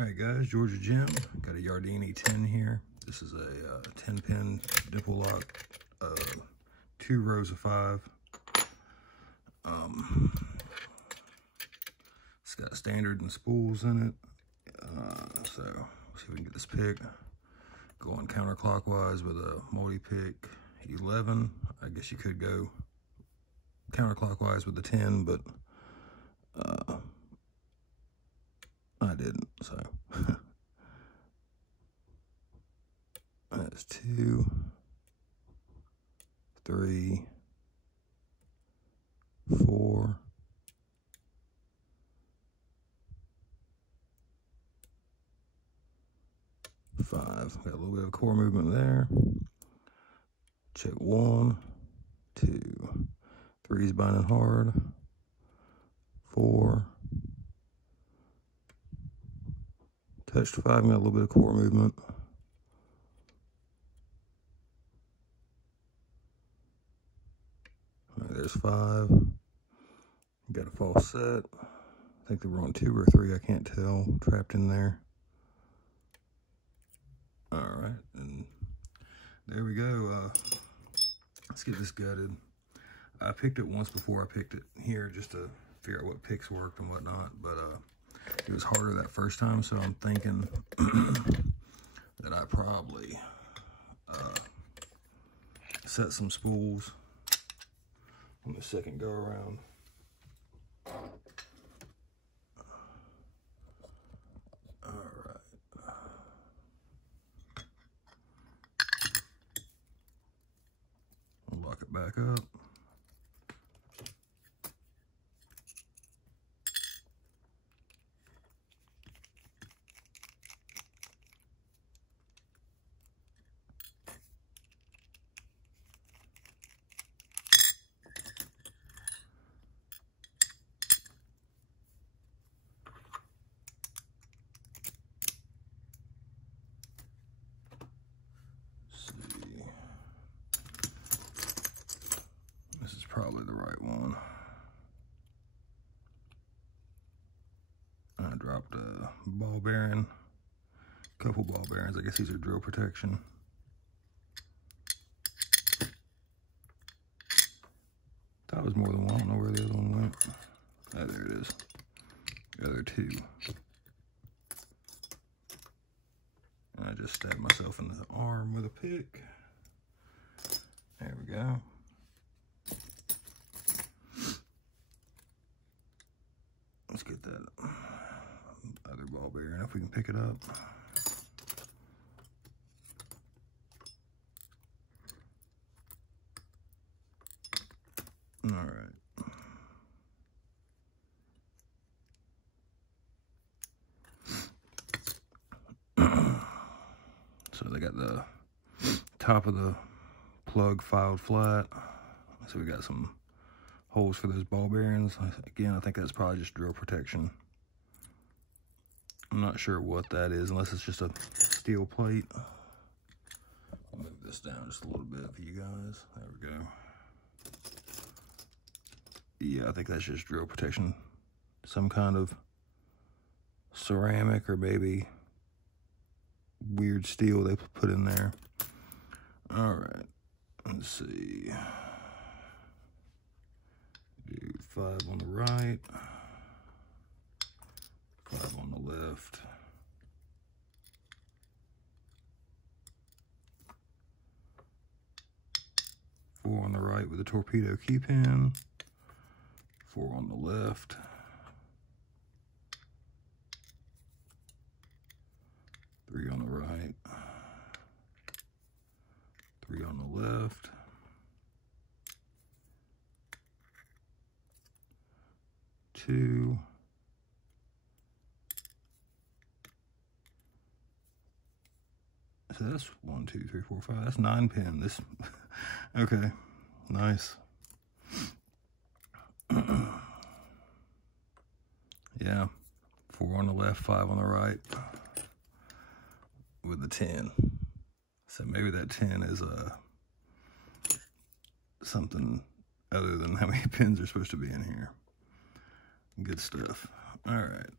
Alright guys, Georgia Jim, got a Yardeni 10 here. This is a 10-pin dimple lock, 2 rows of 5. It's got standard and spools in it. So, let's see if we can get this pick. Going counterclockwise with a multi-pick 11. I guess you could go counterclockwise with the 10, but I didn't, so. That's 2, 3, 4, 5. Got a little bit of core movement there. Check 1, 2, 3's binding hard, 4, touched 5, got a little bit of core movement. All right, there's 5. Got a false set. I think they were on 2 or 3, I can't tell, trapped in there. All right, and there we go. Let's get this gutted. I picked it once before I picked it here just to figure out what picks worked and whatnot, but it was harder that first time, so I'm thinking that I probably set some spools on the second go around. Lock it back up. Probably the right one. I dropped a ball bearing, a couple ball bearings. I guess these are drill protection. Thought it was more than one. I don't know where the other one went. Oh, there it is. The other 2. And I just stabbed myself in the arm with a pick. There we go. Let's get that other ball bearing if we can pick it up. All right. So they got the top of the plug filed flat. So we got some holes for those ball bearings. Again, I think that's probably just drill protection. I'm not sure what that is, unless it's just a steel plate. I'll move this down just a little bit for you guys. There we go. Yeah, I think that's just drill protection. Some kind of ceramic or maybe weird steel they put in there. All right, let's see. Do 5 on the right, 5 on the left. Four on the right with a torpedo key pin, 4 on the left, 3 on the right, 3 on the left, 2, so that's 1, 2, 3, 4, 5. That's 9 pin. This, okay, nice. Yeah, 4 on the left, 5 on the right, with the 10. So maybe that 10 is something other than how many pins are supposed to be in here. Good stuff. All right.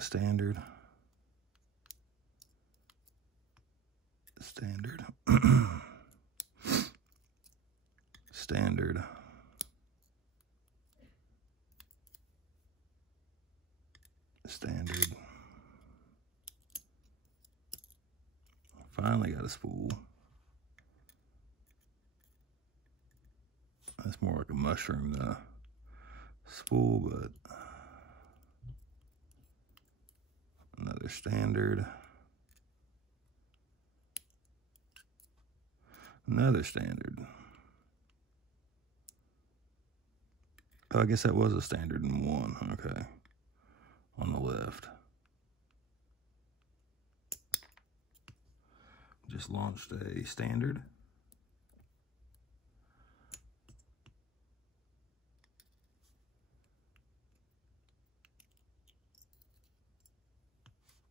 a standard. Standard. Standard. Standard. Finally got a spool. That's more like a mushroom than a spool, but another standard. Another standard. Oh, I guess that was a standard in one. Okay. On the left. Just launched a standard.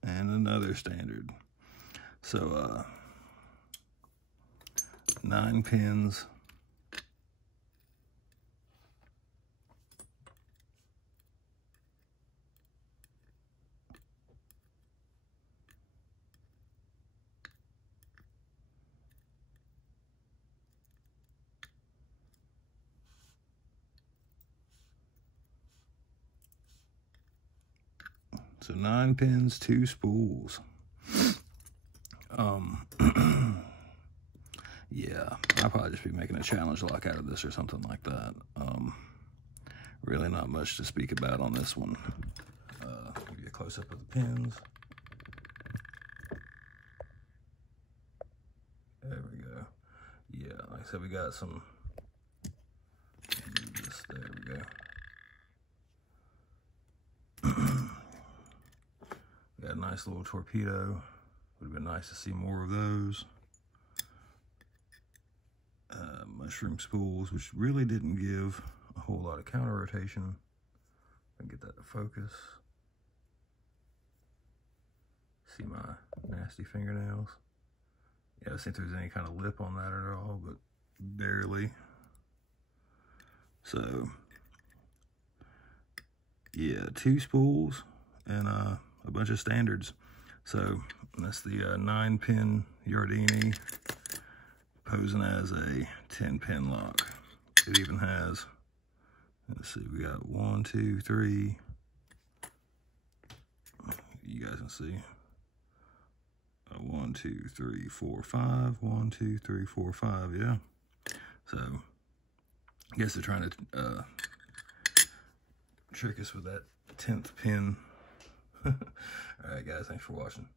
And another standard. So, 9 pins. So 9 pins, 2 spools. Yeah, I'll probably just be making a challenge lock out of this or something like that. Really not much to speak about on this one. Give you a close-up of the pins. There we go. Yeah, like I said, we got some, there we go. Got a nice little torpedo. Would have been nice to see more of those. Mushroom spools, which really didn't give a whole lot of counter rotation. I can get that to focus. See my nasty fingernails. Yeah, I don't think there's any kind of lip on that at all, but barely. So, yeah, 2 spools and a bunch of standards. So that's the 9-pin Yardeni posing as a 10-pin lock. It even has, let's see, we got 1, 2, 3. You guys can see. 1, 2, 3, 4, 5. 1, 2, 3, 4, 5. Yeah. So I guess they're trying to trick us with that 10th pin. All right, guys. Thanks for watching.